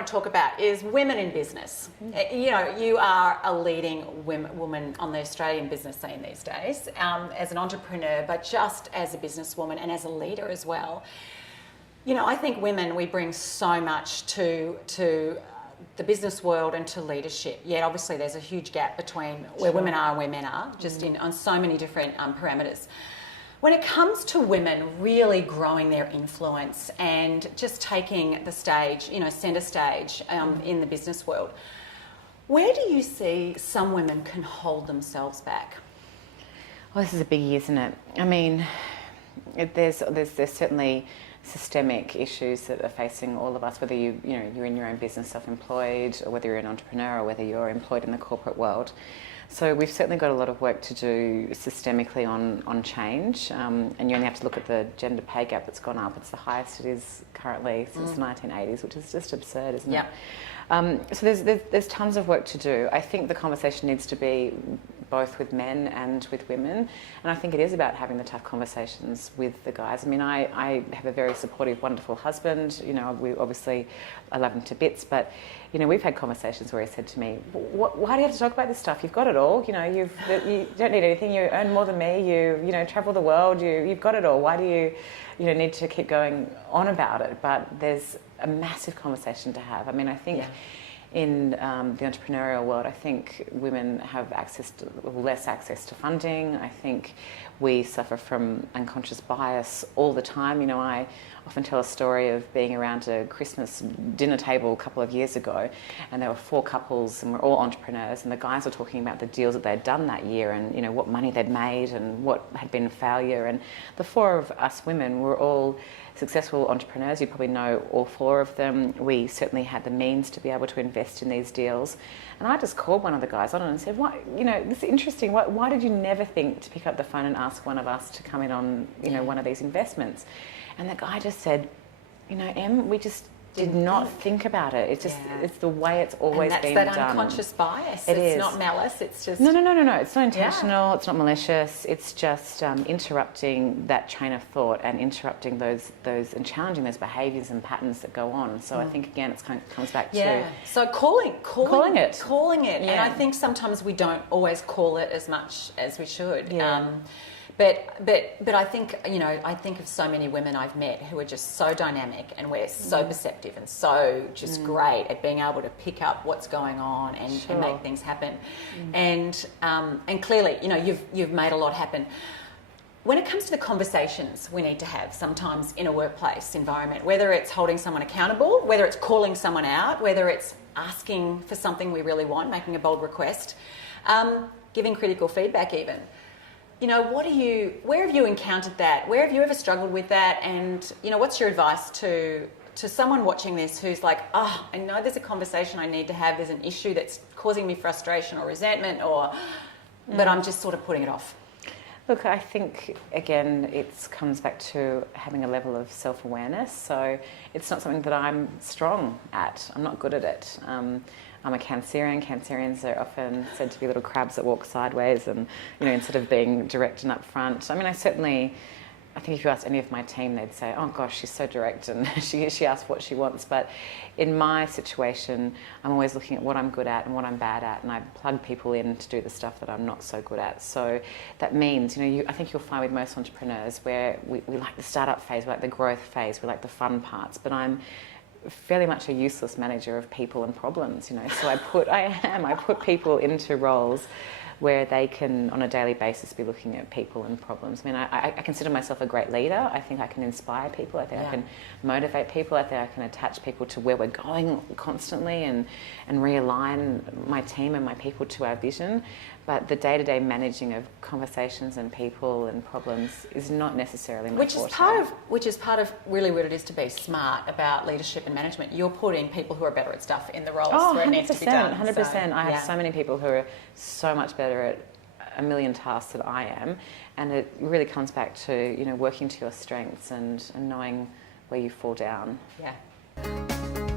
want to talk about is women in business. You know, you are a leading woman on the Australian business scene these days, as an entrepreneur, but just as a businesswoman and as a leader as well. You know, I think women, we bring so much to the business world and to leadership. Yet obviously there's a huge gap between where women are and where men are, just on so many different parameters. When it comes to women really growing their influence and just taking the stage, you know, centre stage in the business world, where do you see some women can hold themselves back? Well, this is a biggie, isn't it? I mean, there's certainly systemic issues that are facing all of us, whether you're in your own business, self-employed, or whether you're an entrepreneur, or whether you're employed in the corporate world. So we've certainly got a lot of work to do systemically on change, and you only have to look at the gender pay gap that's gone up. It's the highest it is currently since the 1980s, which is just absurd, isn't it? So there's tons of work to do. I think the conversation needs to be both with men and with women, and I think it is about having the tough conversations with the guys. I mean, I have a very supportive, wonderful husband. You know, I love him to bits, but you know, we've had conversations where he said to me, "Why do you have to talk about this stuff? You've got it all. You know, you don't need anything. You earn more than me. You know, travel the world. You've got it all. Why do you need to keep going on about it?" But there's a massive conversation to have. I mean, I think in the entrepreneurial world, I think women have less access to funding. I think we suffer from unconscious bias all the time. You know, I often tell a story of being around a Christmas dinner table a couple of years ago, and there were 4 couples and we're all entrepreneurs, and the guys were talking about the deals that they'd done that year and, you know, what money they'd made and what had been a failure. And the 4 of us women were all successful entrepreneurs. You probably know all 4 of them. We certainly had the means to be able to invest in these deals. And I just called one of the guys on and said, this is interesting. Why did you never think to pick up the phone and ask one of us to come in on, you know, one of these investments? And the guy just said, you know, Em, we just did not think about it. It's just, it's the way it's always been done. And that's that unconscious bias. It's is. Not malice, it's just... No. It's not intentional, it's not malicious. It's just interrupting that train of thought and interrupting those and challenging those behaviours and patterns that go on. So I think, again, it comes back to... So calling it. Yeah. And I think sometimes we don't always call it as much as we should. Yeah. But I think, you know, I think of so many women I've met who are just so dynamic and we're so perceptive and so just great at being able to pick up what's going on and make things happen. And clearly, you know, you've made a lot happen. When it comes to the conversations we need to have sometimes in a workplace environment, whether it's holding someone accountable, whether it's calling someone out, whether it's asking for something we really want, making a bold request, giving critical feedback even. You know, where have you encountered that? Where have you ever struggled with that? And, you know, what's your advice to someone watching this who's like, I know there's a conversation I need to have, there's an issue that's causing me frustration or resentment but I'm just sort of putting it off? Look, I think, again, it comes back to having a level of self-awareness. So it's not something that I'm strong at. I'm not good at it. I'm a Cancerian. Cancerians are often said to be little crabs that walk sideways and, you know, instead of being direct and upfront. I mean, I think if you asked any of my team, they'd say, oh gosh, she's so direct and she asks what she wants. But in my situation, I'm always looking at what I'm good at and what I'm bad at, and I plug people in to do the stuff that I'm not so good at. So that means, you know, I think you'll find with most entrepreneurs where we like the startup phase, we like the growth phase, we like the fun parts, but I'm fairly much a useless manager of people and problems, you know. So I put people into roles where they can, on a daily basis, be looking at people and problems. I mean, I consider myself a great leader. I think I can inspire people. I think I can motivate people. I think I can attach people to where we're going constantly and realign my team and my people to our vision. But the day-to-day managing of conversations and people and problems is not necessarily my forte. Which is part of really what it is to be smart about leadership and management. You're putting people who are better at stuff in the roles where it needs to be done. 100%. I have so many people who are so much better at a million tasks than I am, and it really comes back to, you know, working to your strengths and knowing where you fall down. Yeah.